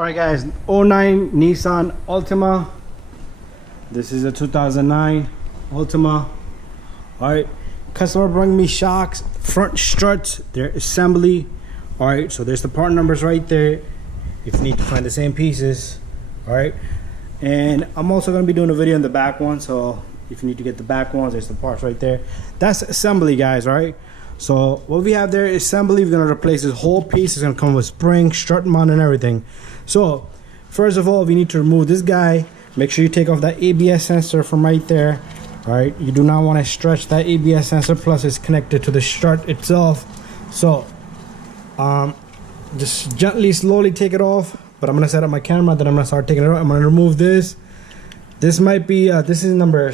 Alright guys, '09 Nissan Altima. This is a 2009 Altima. Alright, customer bring me shocks, front struts, their assembly. Alright, so there's the part numbers right there if you need to find the same pieces. Alright, and I'm also going to be doing a video on the back one, so if you need to get the back ones, there's the parts right there. That's assembly, guys. Alright, so what we have there is assembly. We're going to replace this whole piece. It's going to come with spring, strut mount, and everything. So first of all, we need to remove this guy. Make sure you take off that ABS sensor from right there. All right, you do not want to stretch that ABS sensor, plus it's connected to the strut itself. So just gently, slowly take it off. But I'm gonna set up my camera, then I'm gonna start taking it out. I'm gonna remove this. This might be this is number,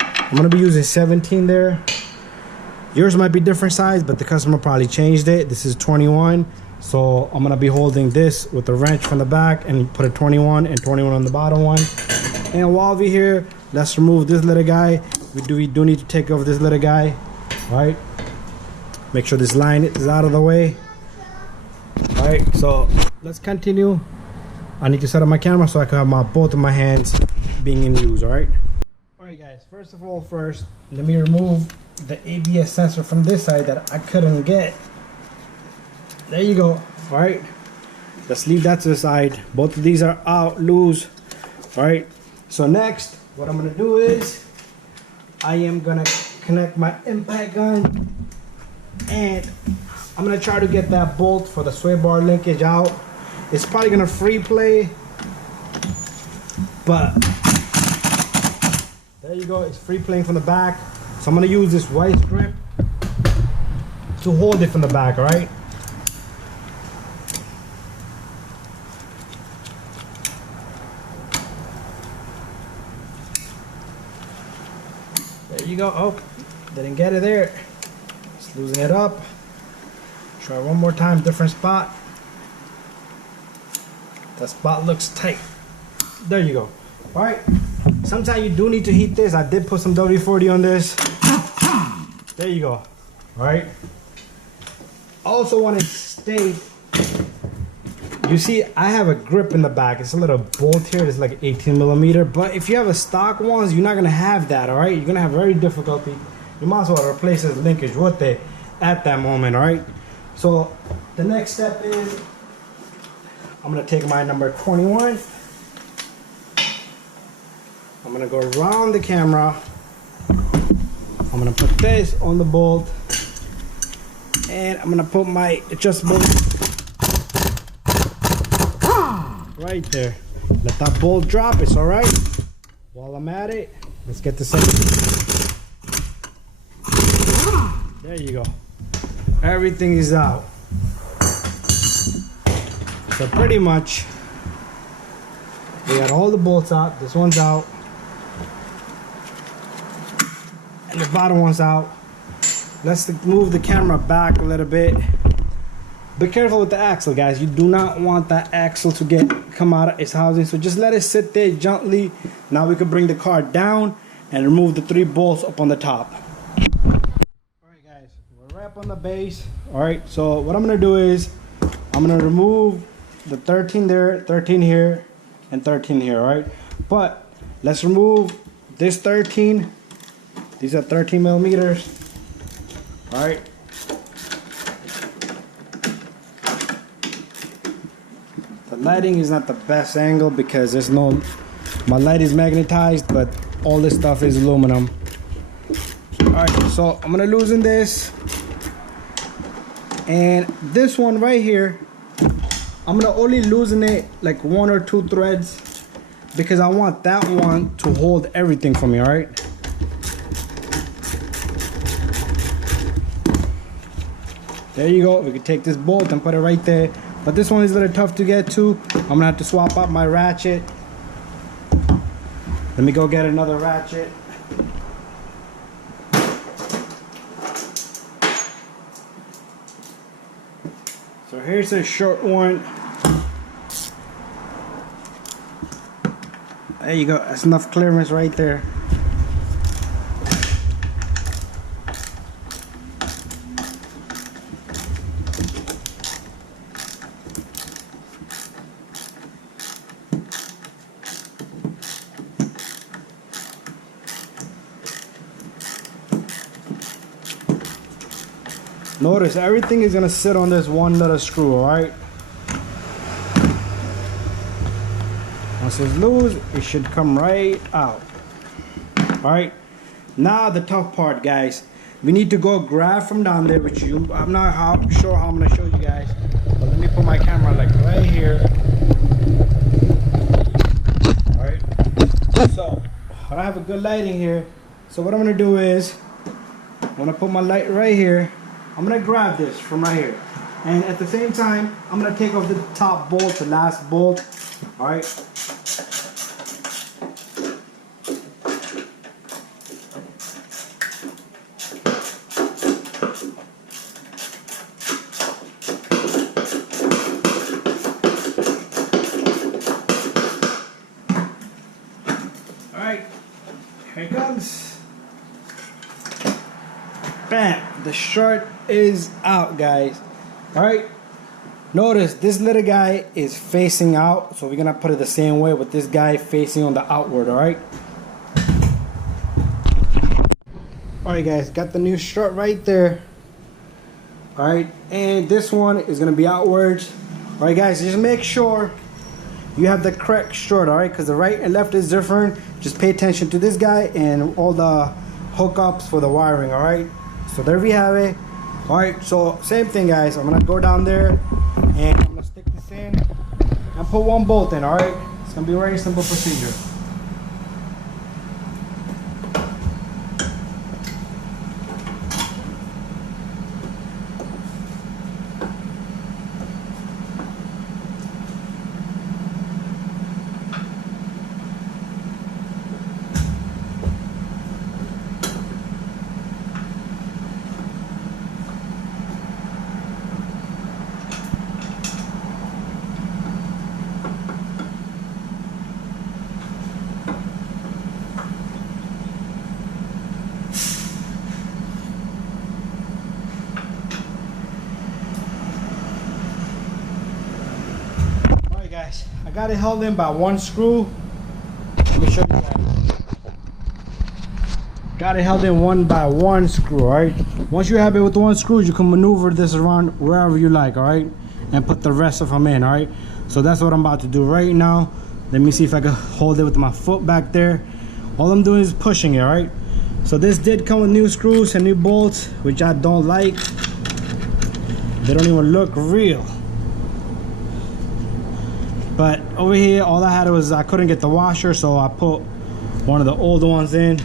I'm gonna be using 17 there. Yours might be different size, but the customer probably changed it. This is 21. So I'm gonna be holding this with the wrench from the back and put a 21 and 21 on the bottom one. And while we're here, let's remove this little guy. We do need to take off this little guy. All right, make sure this line is out of the way. All right, so let's continue. I need to set up my camera so I can have both of my hands being in use. All right, guys, first of all, let me remove the ABS sensor from this side that I couldn't get. There you go. All right, let's leave that to the side. Both of these are out, loose. All right, so next what I'm gonna do is I am gonna connect my impact gun, and I'm gonna try to get that bolt for the sway bar linkage out. It's probably gonna free play, but there you go, it's free playing from the back. So I'm gonna use this white strip to hold it from the back. All right, there you go. Oh, didn't get it there. Just loosen it up. Try one more time, different spot. That spot looks tight. There you go. All right, sometimes you do need to heat this. I did put some W40 on this. There you go. All right, I also want to state, you see I have a grip in the back. It's a little bolt here. It's like 18 millimeter, but if you have a stock ones, you're not gonna have that. All right, you're gonna have very difficulty. You might as well replace this linkage with it at that moment. All right, so the next step is I'm gonna take my number 21. I'm gonna go around the camera. I'm gonna put this on the bolt, and I'm gonna put my adjustable right there. Let that bolt drop. It's all right. While I'm at it, let's get the second. There you go. Everything is out. So pretty much we got all the bolts out. This one's out, and the bottom one's out. Let's move the camera back a little bit. Be careful with the axle, guys. You do not want that axle to come out of its housing, so just let it sit there gently. Now we can bring the car down and remove the 3 bolts up on the top. Alright guys, we're right up on the base. Alright, so what I'm gonna do is I'm gonna remove the 13 there, 13 here, and 13 here. Alright, but let's remove this 13. These are 13 millimeters. Alright, the lighting is not the best angle because there's no, my light is magnetized, but all this stuff is aluminum. Alright, so I'm gonna loosen this, and this one right here, I'm gonna only loosen it like 1 or 2 threads because I want that one to hold everything for me. Alright, there you go. We can take this bolt and put it right there, but this one is a little tough to get to. I'm gonna have to swap out my ratchet. Let me go get another ratchet. So here's a short one. There you go. That's enough clearance right there. Notice everything is gonna sit on this one little screw, alright? Once it's loose, it should come right out. Alright, now the tough part, guys. We need to go grab from down there, which I'm not sure how I'm gonna show you guys. But let me put my camera like right here. Alright, so I don't have a good lighting here. So what I'm gonna do is, I'm gonna put my light right here. I'm gonna grab this from right here. And at the same time, I'm gonna take off the top bolt, the last bolt. Alright. Alright, here it comes. Bam! The strut is out, guys. Alright, notice this little guy is facing out, so we're gonna put it the same way with this guy facing on the outward. Alright. Alright, guys, got the new strut right there. Alright, and this one is gonna be outwards. Alright, guys, just make sure you have the correct strut, alright, because the right and left is different. Just pay attention to this guy and all the hookups for the wiring. Alright, so there we have it. Alright, so same thing, guys. I'm gonna go down there and I'm gonna stick this in and put one bolt in. Alright, it's gonna be a very simple procedure. Guys, I got it held in by one screw. Let me show you guys. Got it held in by one screw, alright? Once you have it with one screw, you can maneuver this around wherever you like, alright? And put the rest of them in, alright? So that's what I'm about to do right now. Let me see if I can hold it with my foot back there. All I'm doing is pushing it, alright? So this did come with new screws and new bolts, which I don't like. They don't even look real. But over here, all I had was I couldn't get the washer, so I put one of the older ones in.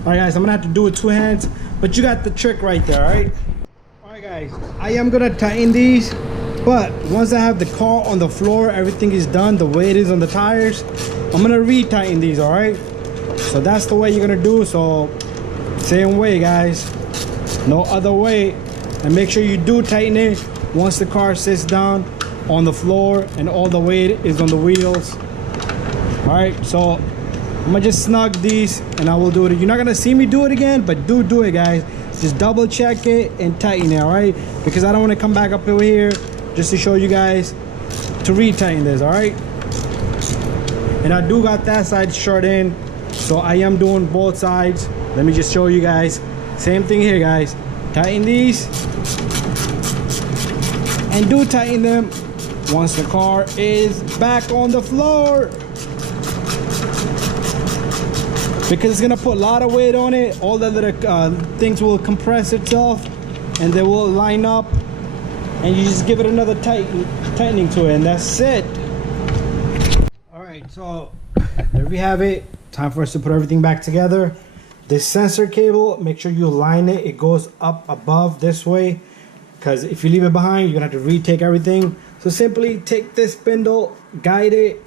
Alright, guys, I'm gonna have to do it two hands, but you got the trick right there, alright? Alright, guys, I am gonna tighten these, but once I have the car on the floor, everything is done the way it is on the tires, I'm gonna re-tighten these, alright? So that's the way you're gonna do. So same way, guys, no other way. And make sure you do tighten it once the car sits down on the floor and all the weight is on the wheels. Alright, so I'm gonna just snug these and I will do it. You're not gonna see me do it again, but do it, guys. Just double check it and tighten it, alright? Because I don't want to come back up over here just to show you guys to re-tighten this, alright? And I do got that side short in, so I am doing both sides. Let me just show you guys. Same thing here, guys. Tighten these and do tighten them once the car is back on the floor, because it's gonna put a lot of weight on it. All the little things will compress itself and they will line up, and you just give it another tightening to it, and that's it. All right, so there we have it. Time for us to put everything back together. This sensor cable, make sure you line it. It goes up above this way, because if you leave it behind, you're gonna have to retake everything. So simply take this spindle, guide it,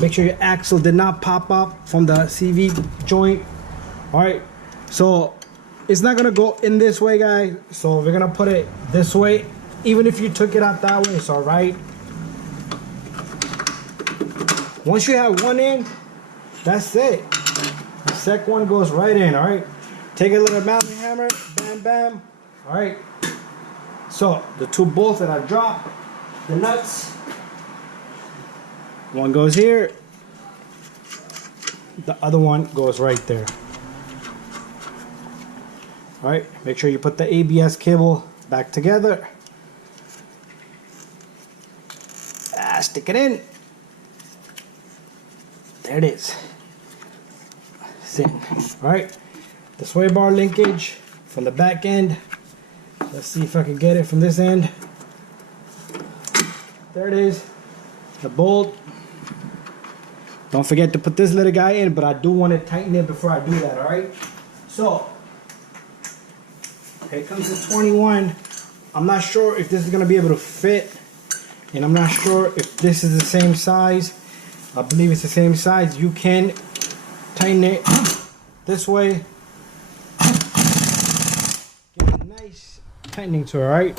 make sure your axle did not pop up from the CV joint. All right, so it's not gonna go in this way, guys, so we're gonna put it this way. Even if you took it out that way, it's all right. Once you have one in, that's it. The second one goes right in. All right, take a little mallet hammer, bam bam. All right, so the two bolts that I dropped, the nuts, one goes here, the other one goes right there. All right, make sure you put the ABS cable back together. Stick it in. There it is. It's in. All right, the sway bar linkage from the back end. Let's see if I can get it from this end. There it is. The bolt. Don't forget to put this little guy in, but I do want to tighten it before I do that, all right? So, here comes the 21. I'm not sure if this is going to be able to fit, and I'm not sure if this is the same size. I believe it's the same size. You can tighten it this way. Get a nice tightening to it, all right?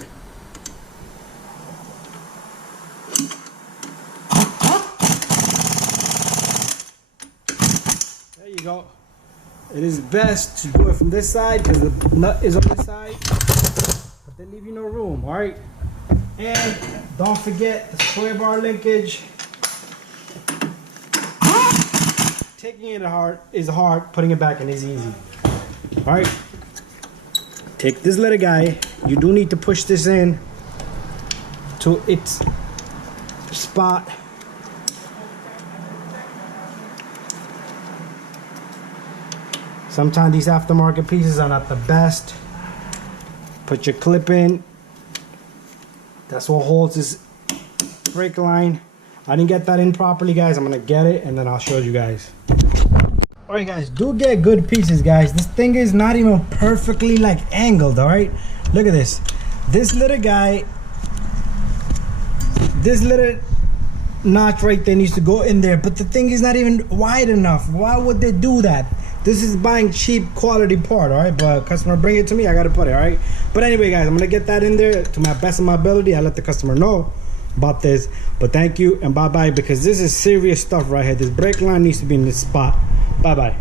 There you go. It is best to do it from this side because the nut is on this side, but they leave you no room, all right? And don't forget the square bar linkage. Taking it hard is hard, putting it back in is easy. All right, take this little guy. You do need to push this in to its spot. Sometimes these aftermarket pieces are not the best. Put your clip in. That's what holds this brake line. I didn't get that in properly, guys. I'm gonna get it and then I'll show you guys. All right, guys, do get good pieces, guys. This thing is not even perfectly like angled, all right? Look at this. This little guy, this little notch right there needs to go in there, but the thing is not even wide enough. Why would they do that? This is buying cheap quality part, all right? But customer bring it to me, I gotta put it, all right? But anyway, guys, I'm gonna get that in there to my best of my ability. I let the customer know about this, but thank you and bye-bye, because this is serious stuff right here. This brake line needs to be in this spot. Bye-bye.